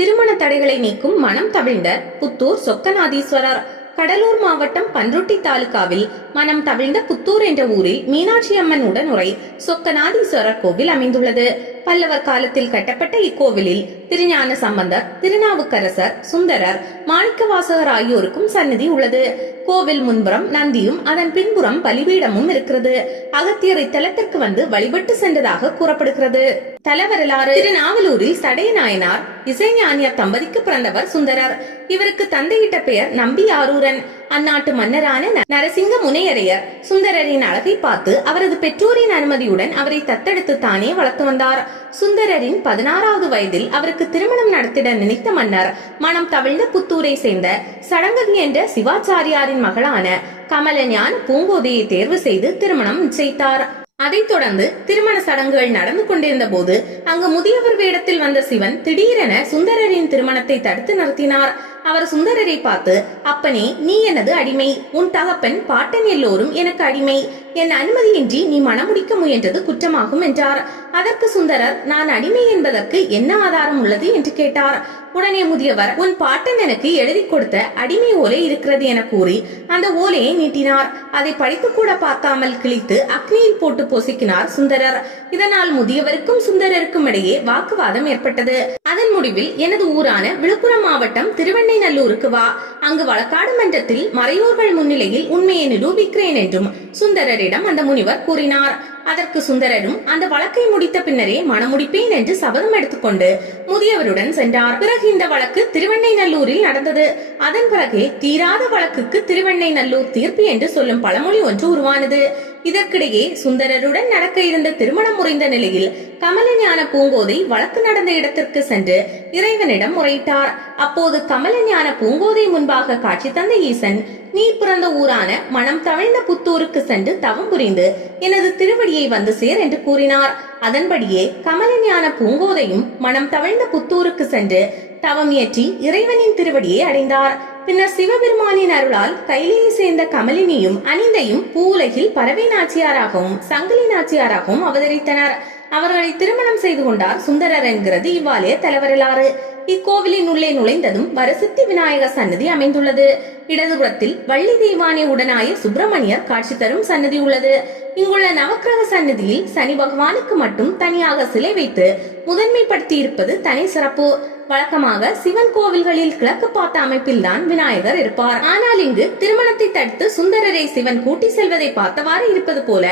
திருமண தடைகளை நீக்கும் மனம் தவிழ்ந்த புத்தூர் சொக்கநாதீஸ்வரர். கடலூர் மாவட்டம் பன்ருட்டி தாலுகாவில் மனம் தவிழ்ந்த புத்தூர் என்ற ஊரில் மீனாட்சி அம்மன் உடனுரை சொக்கநாதீஸ்வரர் கோவில் அமைந்துள்ளது. பல்லவர் காலத்தில் கட்டப்பட்ட இக்கோவிலில் திருஞான சம்பந்தர் திருநாவுக்கரசர் சுந்தரர் மாணிக்கவாசகர் ஆகியோருக்கும் சன்னதி உள்ளது. கோவில் முன்புறம் நந்தியும் அதன் பின்புறம் பலிபீடமும் இருக்கிறது. அகத்தியர் இத்தலத்திற்கு வந்து வழிபட்டு சென்றதாக கூறப்படுகிறது. தல வரலாறு திருநாவலூரில் சடைய நாயனார் இசைஞானியர் தம்பதிக்கு பிறந்தவர் சுந்தரர். இவருக்கு தந்தையிட்ட பெயர் நம்பி ஆரூரன் அந்நாட்டு மன்னரான நரசிங்க முனையரையர் சுந்தரரின் அழகை பார்த்து அவரது பெற்றோரின் அனுமதியுடன் அவரை தத்தெடுத்து தானே வளர்த்து வந்தார். சுந்தரரின் பதினாறாவது வயதில் அவருக்கு திருமணம் நடத்திட நினைத்த மன்னர் மனம் தவிழ்ந்த புத்தூரை சேர்ந்த சடங்கதி என்ற சிவாச்சாரியாரின் மகளான கமலஞான் பூங்கோதையை தேர்வு செய்து திருமணம் நிச்சயித்தார் அதைத் தொடர்ந்து திருமண சடங்குகள் நடந்து கொண்டிருந்த போது அங்கு முதியவர் வேடத்தில் வந்த சிவன் திடீரென சுந்தரரின் திருமணத்தை தடுத்து நிறுத்தினார். அவர் சுந்தரரை பார்த்து அப்பனே நீ எனது அடிமை. உன் தகப்பன் பாட்டன் எல்லோரும் எனக்கு அடிமை. என் அனுமதியின்றி நீ மணமுடிக்க முயன்றது குற்றமாகும் என்றார். அதற்கு சுந்தரர் நான் அடிமை என்பதற்கு என்ன ஆதாரம் உள்ளது? என்று கேட்டார். உடனே முதியவர் உன் பாட்டன் எனக்கு எழுதி கொடுத்த அடிமை ஓலை இருக்கிறது என கூறி அந்த ஓலையை நீட்டினார். அதை படித்து கூட பார்க்காமல் கிழித்து அக்னியில் போட்டு பொசுக்கினார் சுந்தரர். இதனால் முதியவருக்கும் சுந்தரருக்கும் இடையே வாக்குவாதம் ஏற்பட்டது. அதன் முடிவில் எனது ஊரான விழுப்புரம் மாவட்டம் திருவெண்ணைநல்லூருக்கு வா. அங்கு வழக்காடு மன்றத்தில் மறையோர்கள் முன்னிலையில் உண்மையை நிரூபிக்கிறேன் என்றும் சுந்தரரிடம் அந்த முனிவர் கூறினார். அதற்கு சுந்தரரும் அந்த வழக்கை முடித்த பின்னரே மணமுடிப்பேன் என்று சபதம் எடுத்துக்கொண்டு முதியவருடன் சென்றார். பிறகு இந்த வழக்கு திருவெண்ணைநல்லூரில் நடந்தது. அதன் பிறகே தீராத வழக்குக்கு திருவெண்ணைநல்லூர் தீர்ப்பு என்று சொல்லும் பழமொழி ஒன்று உருவானது. இதற்கிடையே சுந்தரருடன் நடக்க இருந்த திருமணம் முறைந்த நிலையில் கமலஞான பூங்கோதை வழக்கு நடந்த இடத்திற்கு சென்று இறைவனிடம் முறையிட்டார். அப்போது கமலஞான பூங்கோதை முன்பாக காட்சி தந்த ஈசன் நீ பிறந்த ஊரான மனம் தவிழ்ந்த புத்தூருக்கு சென்று தவம் புரிந்து எனது திருவடியை வந்து சேர் என்று கூறினார். அதன்படியே கமலஞான பூங்கோதையும் மனம் தவிழ்ந்த புத்தூருக்கு சென்று தவம் இயற்றி இறைவனின் திருவடியை அடைந்தார். பின்னர் சிவபெருமானின் அருளால் கைலியை சேர்ந்த கமலினியும் அனிந்தையும் பூவுலகில் பறவை நாச்சியாராகவும் சங்கிலி நாச்சியாராகவும் அவதரித்தனர். அவர்களை திருமணம் செய்து கொண்டார் சுந்தரர் என்கிறது இவ்வாலய தலைவரலாறு. இக்கோவிலின் உள்ளே நுழைந்ததும் வரசித்தி விநாயகர் சன்னதி அமைந்துள்ளது. இடதுபுறத்தில் வள்ளி தெய்வானை உடனாய சுப்பிரமணியர் காட்சி தரும் சன்னதி உள்ளது. இங்குள்ள நவக்கிரக சன்னதியில் சனி பகவானுக்கு மட்டும் தனியாக சிலை வைத்து முதன்மைப்படுத்தி இருப்பது தனி சிறப்பு. வழக்கமாக சிவன் கோவில்களில் கிழக்கு பார்த்த அமைப்பில்தான் விநாயகர் இருப்பார். ஆனால் இங்கு திருமணத்தை தடுத்து சுந்தரரை சிவன் கூட்டி செல்வதை பார்த்தவாறு இருப்பது போல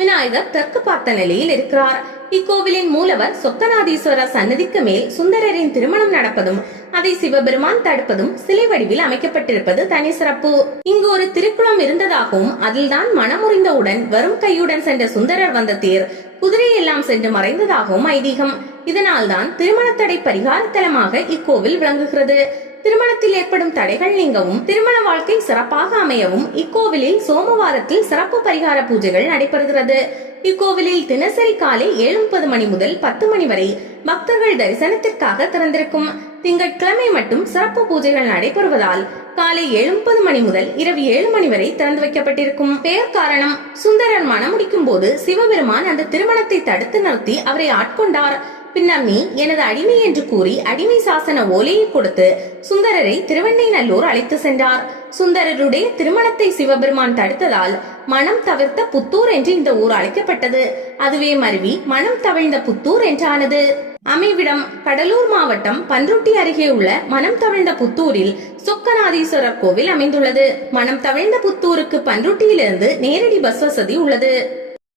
விநாயகர் தெற்கு பார்த்த நிலையில் இருக்கிறார். இக்கோவிலின் மூலவர் சொக்கநாதீஸ்வரர் சன்னதிக்கு மேல் சுந்தரரின் திருமணம் நடப்பதும் அதை சிவபெருமான் தடுப்பதும் சிலை வடிவில் அமைக்கப்பட்டிருப்பது தனி சிறப்பு. இங்கு ஒரு திருக்குளம் இருந்ததாகவும் அதில்தான் மனமுறிந்தவுடன் வரும் கையுடன் சென்ற சுந்தரர் வந்த தேர் குதிரை எல்லாம் சென்று மறைந்ததாகவும் ஐதீகம். இதனால்தான் திருமணத்தடை பரிகார தலமாக இக்கோவில் விளங்குகிறது. திருமணத்தில் ஏற்படும் தடைகள் நீங்கவும் திருமண வாழ்க்கை சிறப்பாக அமையவும் இக்கோவிலில் சோமவாரத்தில் சிறப்பு பரிகார பூஜைகள் நடைபெறுகிறது. இக்கோவிலில் தினசரி காலை ஏழு முப்பது மணி முதல் பத்து மணி வரை பக்தர்கள் தரிசனத்திற்காக திறந்திருக்கும். திங்கட்கிழமை மட்டும் சிறப்பு பூஜைகள் நடைபெறுவதால் காலை ஏழு மணி முதல் இரவு ஏழு மணி வரை திறந்து வைக்கப்பட்டிருக்கும். பெயர் காரணம் சுந்தரர் முடிக்கும் போது சிவபெருமான் அந்த திருமணத்தை தடுத்து நிறுத்தி அவரை ஆட்கொண்டார். பின்னர் எனது அடிமை என்று கூறி அடிமை சாசன ஓலையை கொடுத்து சுந்தரரை திருவெண்ணைநல்லூர் அழைத்து சென்றார். சுந்தரருடைய திருமணத்தை சிவபெருமான் தடுத்ததால் மனம் தவிர்த்த புத்தூர் என்று இந்த ஊர் அழைக்கப்பட்டது. அதுவே மருவி மனம் தவிழ்ந்த புத்தூர் என்றானது. அமைவிடம் கடலூர் மாவட்டம் பன்ருட்டி அருகே உள்ள மனம் தவிழ்ந்த புத்தூரில் சொக்கநாதீஸ்வரர் கோவில் அமைந்துள்ளது. மனம் தவிழ்ந்த புத்தூருக்கு பன்ருட்டியிலிருந்து நேரடி பஸ் வசதி உள்ளது.